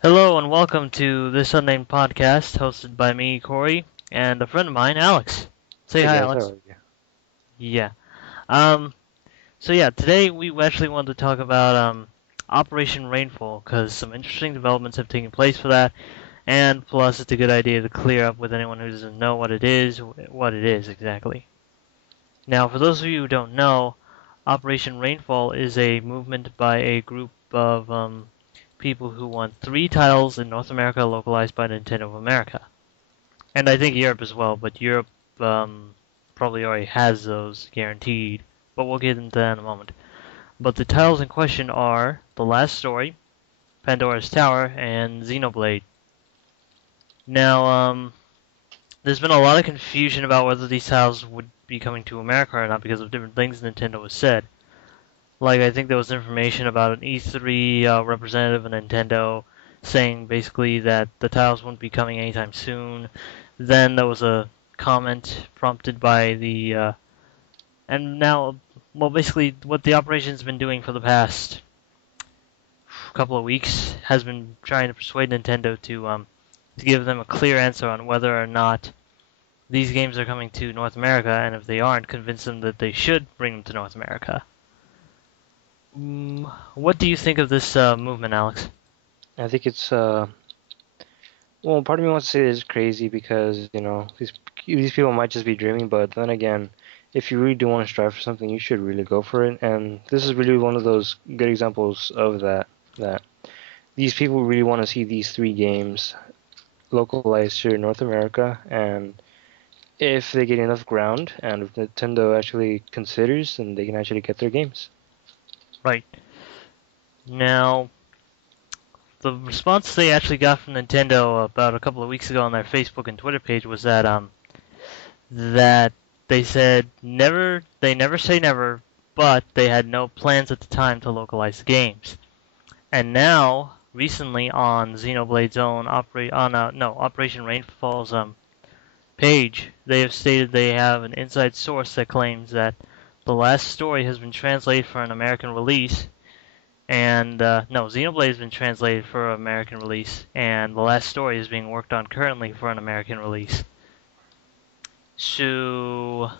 Hello and welcome to this unnamed podcast hosted by me, Corey, and a friend of mine, Alex. Say Hey hi, guys, how Alex. are you? Yeah. Um. Today we actually wanted to talk about Operation Rainfall because some interesting developments have taken place for that, and plus it's a good idea to clear up with anyone who doesn't know what it is exactly. Now, for those of you who don't know, Operation Rainfall is a movement by a group of people who want three titles in North America localized by Nintendo of America. And I think Europe as well, but Europe probably already has those guaranteed. But we'll get into that in a moment. But the titles in question are The Last Story, Pandora's Tower, and Xenoblade. Now, there's been a lot of confusion about whether these titles would be coming to America or not because of different things Nintendo has said. Like, I think there was information about an E3 representative of Nintendo saying basically that the titles wouldn't be coming anytime soon. Then there was a comment prompted by and now, well, basically, what the operation's been doing for the past couple of weeks has been trying to persuade Nintendo to give them a clear answer on whether or not these games are coming to North America, and if they aren't, convince them that they should bring them to North America. What do you think of this movement, Alex? I think it's well, part of me wants to say it's crazy because these people might just be dreaming, but then again, if you really do want to strive for something, you should really go for it. And this is really one of those good examples of that. That these people really want to see these three games localized here in North America, and if they get enough ground, and if Nintendo actually considers, then they can actually get their games. Right. Now, the response they actually got from Nintendo about a couple of weeks ago on their Facebook and Twitter page was that they said they never say never, but they had no plans at the time to localize the games. And now, recently on Xenoblade's own Operation Rainfall's page, they have stated they have an inside source that claims that the last story has been translated for an American release, and no, Xenoblade has been translated for American release, and the last story is being worked on currently for an American release. So,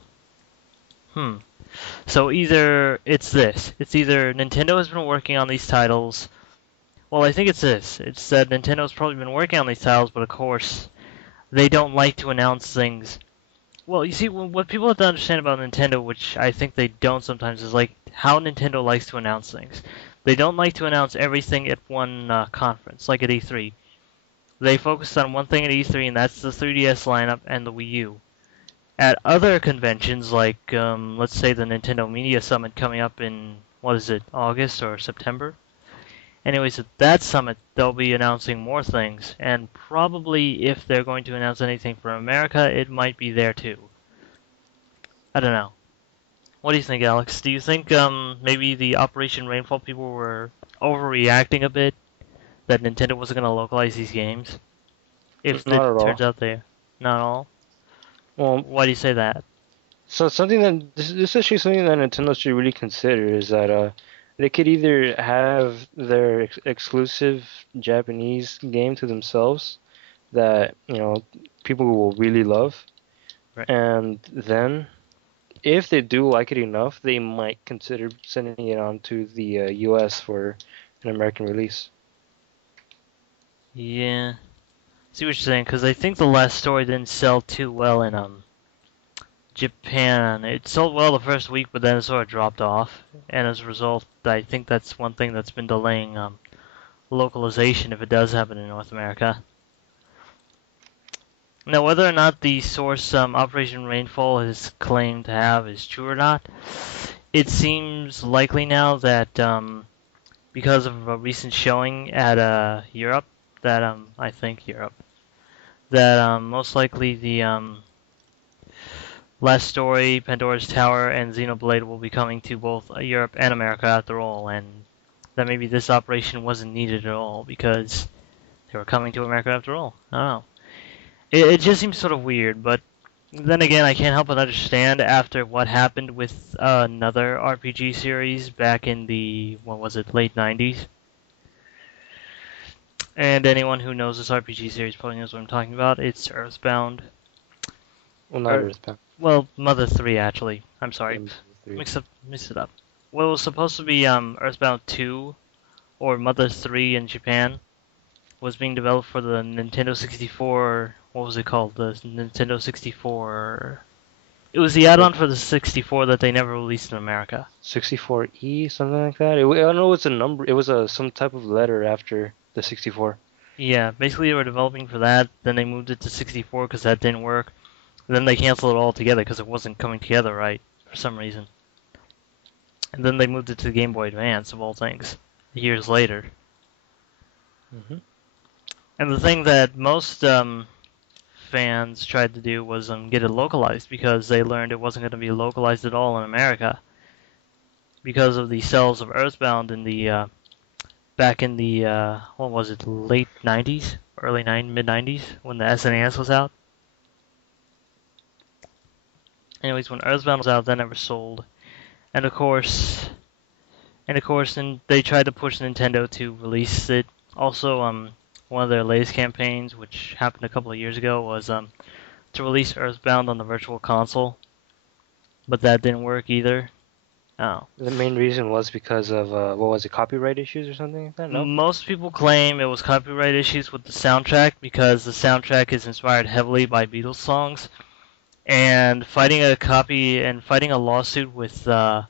hmm. So it's either Nintendo has been working on these titles. Well, I think it's this. It's that Nintendo's probably been working on these titles, but of course they don't like to announce things. Well, you see, what people have to understand about Nintendo, which I think they don't sometimes, is like how Nintendo likes to announce things. They don't like to announce everything at one conference, like at E3. They focus on one thing at E3, and that's the 3DS lineup and the Wii U. At other conventions, like let's say the Nintendo Media Summit coming up in what is it, August or September? Anyways, at that summit, they'll be announcing more things, and probably if they're going to announce anything for America, it might be there too. I don't know. What do you think, Alex? Do you think maybe the Operation Rainfall people were overreacting a bit? That Nintendo wasn't going to localize these games? If it Not at turns all. out they're not all? Well, Why do you say that? so something that this is actually something that Nintendo should really consider is that they could either have their exclusive Japanese game to themselves that people will really love, Right. and then if they do like it enough, they might consider sending it on to the US for an American release. Yeah. See what you're saying, because I think the last story didn't sell too well in Japan. It sold well the first week, but then it sort of dropped off. And as a result, I think that's one thing that's been delaying localization if it does happen in North America. Now, whether or not the source Operation Rainfall has claimed to have is true or not, it seems likely now that because of a recent showing at Europe, that I think Europe, that most likely the Last Story, Pandora's Tower, and Xenoblade will be coming to both Europe and America after all, and that maybe this operation wasn't needed at all because they were coming to America after all. I don't know. It just seems sort of weird, but then again, I can't help but understand after what happened with another RPG series back in the, what was it, late 90s. And anyone who knows this RPG series probably knows what I'm talking about. It's Earthbound. Well, not Or, Earthbound. well, Mother 3 actually. I'm sorry. Yeah, 3. Mix it up. Well, it was supposed to be Earthbound 2 or Mother 3 in Japan. Was being developed for the Nintendo 64. What was it called? The Nintendo 64. It was the What? add-on for the 64 that they never released in America. 64E, something like that. I don't know. It's a number. It was a some type of letter after the 64. Yeah, basically they were developing for that. Then they moved it to 64 because that didn't work. Then they canceled it all together because it wasn't coming together right for some reason. And then they moved it to the Game Boy Advance of all things years later. Hmm. And the thing that most fans tried to do was get it localized because they learned it wasn't going to be localized at all in America because of the sales of Earthbound in the back in the what was it, late 90s, mid 90s when the SNES was out. Anyways, when Earthbound was out, that never sold, and then they tried to push Nintendo to release it. Also, one of their latest campaigns, which happened a couple of years ago, was to release Earthbound on the Virtual Console, but that didn't work either. Oh. The main reason was because of what was it, copyright issues or something like that? No. Most people claim it was copyright issues with the soundtrack because the soundtrack is inspired heavily by Beatles songs, and fighting a lawsuit with the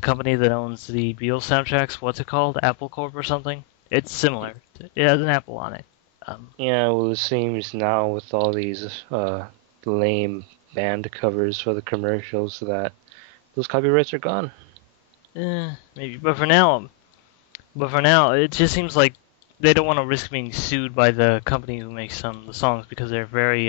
company that owns the Beatles soundtracks. What's it called? Apple Corp or something? It's similar. It has an apple on it. Yeah, well, it seems now with all these lame band covers for the commercials that those copyrights are gone. Maybe, but for now, it just seems like they don't want to risk being sued by the company who makes the songs because they're very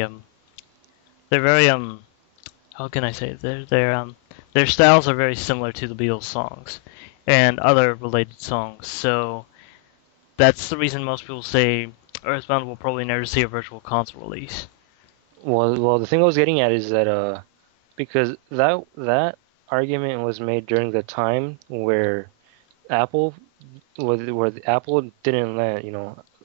how can I say it? Their styles are very similar to the Beatles songs and other related songs. So that's the reason most people say Earthbound will probably never see a virtual console release. Well, the thing I was getting at is that because that argument was made during the time where Apple, where the Apple didn't let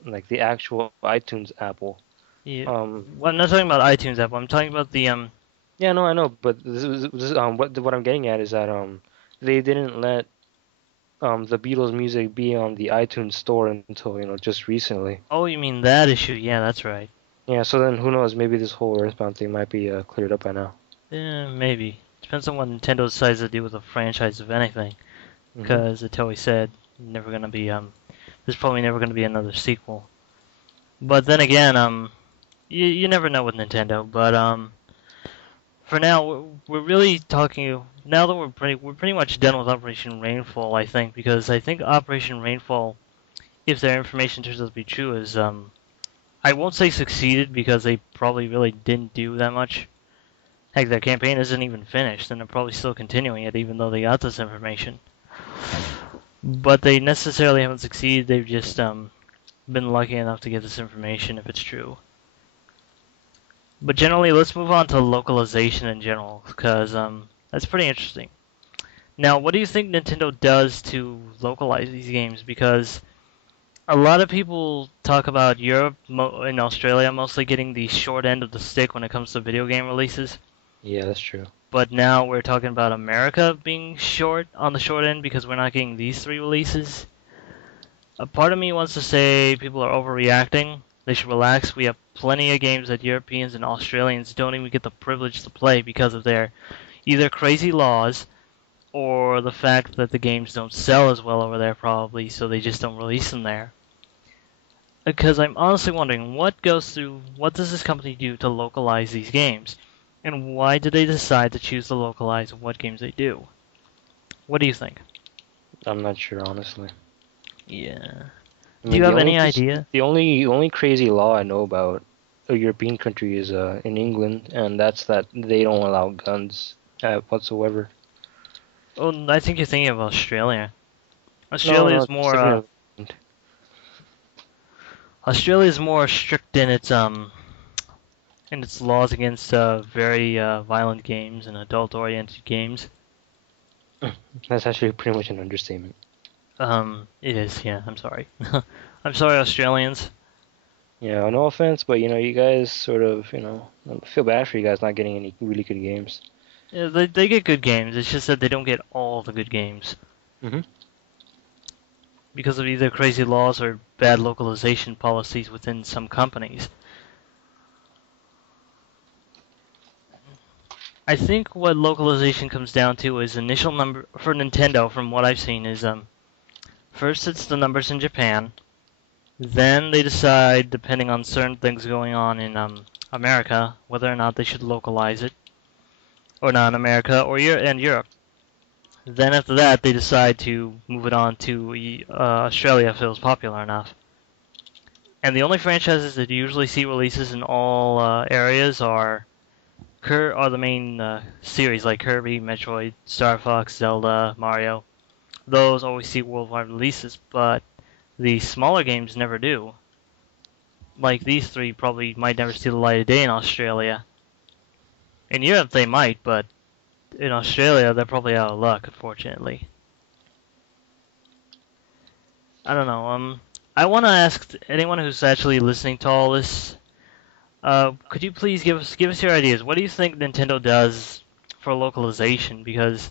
like the actual iTunes Apple. Yeah, Um, well, I'm not talking about iTunes Apple. I'm talking about the yeah, no, I know, but what I'm getting at is that they didn't let the Beatles music be on the iTunes store until just recently. Oh, you mean that issue? Yeah, that's right. Yeah, so then who knows? Maybe this whole Earthbound thing might be cleared up by now. Maybe depends on what Nintendo decides to do with the franchise, if anything. Hmm. Because it always said never gonna be there's probably never gonna be another sequel. But then again, you never know with Nintendo. But for now, we're really talking now that we're pretty much done with Operation Rainfall. I think because I think Operation Rainfall, if their information turns out to be true, is I won't say succeeded because they probably really didn't do that much. Heck, their campaign isn't even finished, and they're probably still continuing it even though they got this information. But they necessarily haven't succeeded. They've just been lucky enough to get this information if it's true. But generally, let's move on to localization in general, because that's pretty interesting. Now, what do you think Nintendo does to localize these games? Because a lot of people talk about Europe and Australia mostly getting the short end of the stick when it comes to video game releases. Yeah, that's true. But now we're talking about America being short on the short end because we're not getting these three releases. A part of me wants to say people are overreacting. They should relax. We have plenty of games that Europeans and Australians don't even get the privilege to play because of their either crazy laws or the fact that the games don't sell as well over there probably, so they just don't release them there. Because I'm honestly wondering what does this company do to localize these games? And why did they decide to choose to localize what games they do? What do you think? I'm not sure, honestly. Yeah. I Do you mean, have any idea? the only crazy law I know about a European country is in England, and that's that they don't allow guns whatsoever. Oh, I think you're thinking of Australia. No, Australia no, is I'm just thinking of England. more strict in its laws against very violent games and adult-oriented games. That's actually pretty much an understatement. It is, yeah. I'm sorry. I'm sorry, Australians. Yeah, no offense, but you guys sort of, I feel bad for you guys not getting any really good games. Yeah, they get good games. It's just that they don't get all the good games Hmm. because of either crazy laws or bad localization policies within some companies. I think what localization comes down to is initial number for Nintendo. From what I've seen, is first it's the numbers in Japan, then they decide, depending on certain things going on in America, whether or not they should localize it, or not in America or and Europe. Then after that, they decide to move it on to Australia if it was popular enough. And the only franchises that you usually see releases in all areas are the main series like Kirby, Metroid, Star Fox, Zelda, Mario. Those always see worldwide releases, but the smaller games never do. Like these three probably might never see the light of day in Australia. In Europe they might, but in Australia they're probably out of luck, unfortunately. I don't know. I want to ask anyone who's actually listening to all this. Could you please give us your ideas? What do you think Nintendo does for localization? Because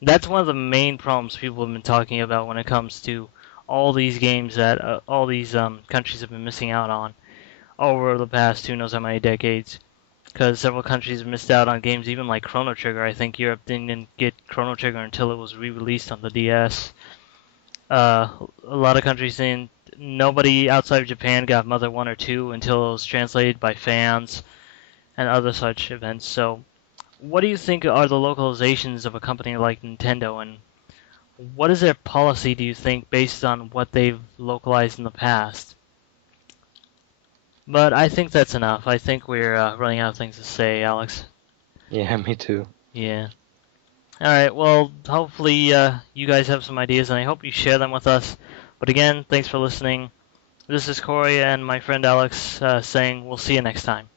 that's one of the main problems people have been talking about when it comes to all these games that all these countries have been missing out on over the past who knows how many decades. Because several countries missed out on games, even like Chrono Trigger. I think Europe didn't get Chrono Trigger until it was re-released on the DS. A lot of countries didn't. Nobody outside of Japan got Mother 1 or 2 until it was translated by fans and other such events. So, what do you think are the localizations of a company like Nintendo, and what is their policy, do you think, based on what they've localized in the past? But I think that's enough. I think we're running out of things to say, Alex. Yeah, me too. Yeah. Alright, well, hopefully you guys have some ideas, and I hope you share them with us. But again, thanks for listening. This is Corey and my friend Alex saying we'll see you next time.